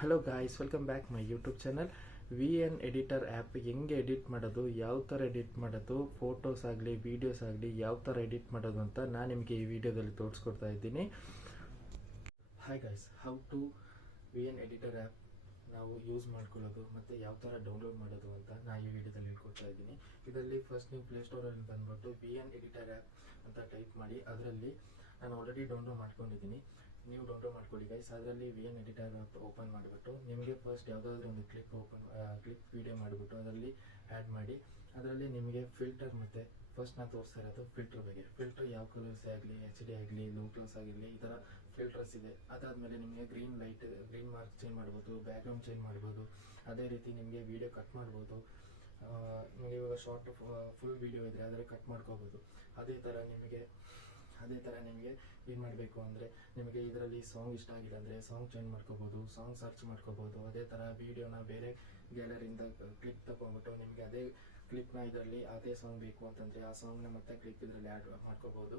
Hello guys, welcome back my YouTube channel. V N editor app ಹೆಂಗೆ edit ಮಾಡೋದು, ಯಾವ ಥರ ಎಡಿಟ್ ಮಾಡೋದು, ಫೋಟೋಸ್ ಆಗಲಿ ವೀಡಿಯೋಸ್ ಆಗಲಿ ಯಾವ ಥರ ಎಡಿಟ್ ಮಾಡೋದು ಅಂತ ನಾನು ನಿಮಗೆ ಈ ವಿಡಿಯೋದಲ್ಲಿ ತೋರಿಸ್ಕೊಡ್ತಾ ಇದ್ದೀನಿ. Hi guys, how to V N editor app ನಾವು ಯೂಸ್ ಮಾಡ್ಕೊಳ್ಳೋದು ಮತ್ತು ಯಾವ ಥರ ಡೌನ್ಲೋಡ್ ಮಾಡೋದು ಅಂತ ನಾನು ಈ ವಿಡಿಯೋದಲ್ಲಿ ಹೇಳ್ಕೊಡ್ತಾ ಇದ್ದೀನಿ. ಇದರಲ್ಲಿ ಫಸ್ಟ್ ನೀವು ಪ್ಲೇಸ್ಟೋರಲ್ಲಿ ಬಂದುಬಿಟ್ಟು ವಿ ಎನ್ ಎಡಿಟರ್ ಆ್ಯಪ್ ಅಂತ ಟೈಪ್ ಮಾಡಿ. ಅದರಲ್ಲಿ ನಾನು ಆಲ್ರೆಡಿ ಡೌನ್ಲೋಡ್ ಮಾಡ್ಕೊಂಡಿದ್ದೀನಿ, ನೀವು ಡೌನ್ಲೋಡ್ ಮಾಡ್ಕೊಳ್ಳಿ ಗೈಸ್. ಅದರಲ್ಲಿ V N editor app open ಮಾಡಿಬಿಟ್ಟು ನಿಮಗೆ ಫಸ್ಟ್ ಯಾವುದಾದ್ರೂ ಒಂದು ಕ್ಲಿಪ್ ವಿಡಿಯೋ ಮಾಡಿಬಿಟ್ಟು ಅದರಲ್ಲಿ ಆ್ಯಡ್ ಮಾಡಿ. ಅದರಲ್ಲಿ ನಿಮಗೆ ಫಿಲ್ಟರ್ ಮತ್ತು ಫಸ್ಟ್ ನಾನು ತೋರಿಸ್ತಾ ಇರೋದು ಫಿಲ್ಟರ್ ಬಗ್ಗೆ. ಫಿಲ್ಟರ್ ಯಾವ ಕಲರ್ಸ್ ಆಗಲಿ, ಎಚ್ ಡಿ ಆಗಲಿ, ಲೋ ಕ್ಲಾಸ್ ಆಗಿರಲಿ, ಈ ಥರ ಫಿಲ್ಟರ್ಸ್ ಇದೆ. ಅದಾದಮೇಲೆ ನಿಮಗೆ ಗ್ರೀನ್ ಮಾರ್ಕ್ ಚೇಂಜ್ ಮಾಡ್ಬೋದು, ಬ್ಯಾಕ್ಗ್ರೌಂಡ್ ಚೇಂಜ್ ಮಾಡ್ಬೋದು. ಅದೇ ರೀತಿ ನಿಮಗೆ ವೀಡಿಯೋ ಕಟ್ ಮಾಡ್ಬೋದು. ನಿಮಗೆ ಇವಾಗ ಶಾರ್ಟ್ ಫುಲ್ ವೀಡಿಯೋ ಇದ್ದರೆ ಅದರಲ್ಲಿ ಕಟ್ ಮಾಡ್ಕೋಬೋದು. ಅದೇ ಥರ ನಿಮಗೆ ಏನು ಮಾಡಬೇಕು ಅಂದರೆ, ನಿಮಗೆ ಇದರಲ್ಲಿ ಸಾಂಗ್ ಇಷ್ಟ ಆಗಿಲ್ಲ ಅಂದರೆ ಸಾಂಗ್ ಚೇಂಜ್ ಮಾಡ್ಕೋಬೋದು, ಸಾಂಗ್ ಸರ್ಚ್ ಮಾಡ್ಕೋಬೋದು. ಅದೇ ಥರ ವೀಡಿಯೋನ ಬೇರೆ ಗ್ಯಾಲರಿಯಿಂದ ಕ್ಲಿಪ್ ತಗೊಂಡ್ಬಿಟ್ಟು ನಿಮಗೆ ಅದೇ ಕ್ಲಿಪ್ನ ಇದರಲ್ಲಿ ಅದೇ ಸಾಂಗ್ ಬೇಕು ಅಂತಂದರೆ ಆ ಸಾಂಗ್ನ ಮತ್ತೆ ಕ್ಲಿಪ್ ಇದರಲ್ಲಿ ಆ್ಯಡ್ ಮಾಡ್ಕೋಬೋದು.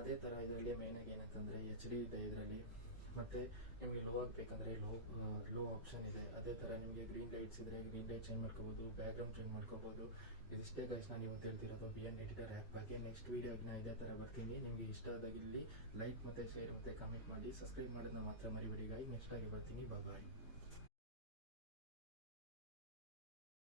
ಅದೇ ಥರ ಇದರಲ್ಲಿ ಮೇಯ್ನಾಗಿ ಏನಂತಂದರೆ ಎಚ್ ಡಿ ಇದೆ ಇದರಲ್ಲಿ. ಮತ್ತು ನಿಮಗೆ ಲೋ ಆಗಬೇಕಂದ್ರೆ ಲೋ ಆಪ್ಷನ್ ಇದೆ. ಅದೇ ಥರ ನಿಮಗೆ ಗ್ರೀನ್ ಲೈಟ್ಸ್ ಇದ್ದರೆ ಗ್ರೀನ್ ಲೈಟ್ ಚೇಂಜ್ ಮಾಡ್ಕೋಬೋದು, ಬ್ಯಾಕ್ಗ್ರೌಂಡ್ ಚೇಂಜ್ ಮಾಡ್ಕೋಬೋದು. ಇದಿಷ್ಟೇ ಗೈಸ್ ನಾನು ಇವತ್ತು ಹೇಳ್ತಿರೋದು ವಿ ಎನ್ ಎಡಿಟರ್ ಆ್ಯಪ್ ಬಗ್ಗೆ. ನೆಕ್ಸ್ಟ್ ವೀಡಿಯೋಗೆ ನಾನು ಇದೇ ಥರ ಬರ್ತೀನಿ. ನಿಮಗೆ ಇಷ್ಟ ಆದಾಗಿಲ್ಲಿ ಲೈಕ್ ಮತ್ತು ಶೇರ್ ಮತ್ತು ಕಮೆಂಟ್ ಮಾಡಿ, ಸಬ್ಸ್ಕ್ರೈಬ್ ಮಾಡೋದನ್ನ ಮಾತ್ರ ಮರಿಬೇಡಿ ಗಾಯ್. ನೆಕ್ಸ್ಟ್ ಆಗಿ ಬರ್ತೀನಿ. ಬಾಯ್.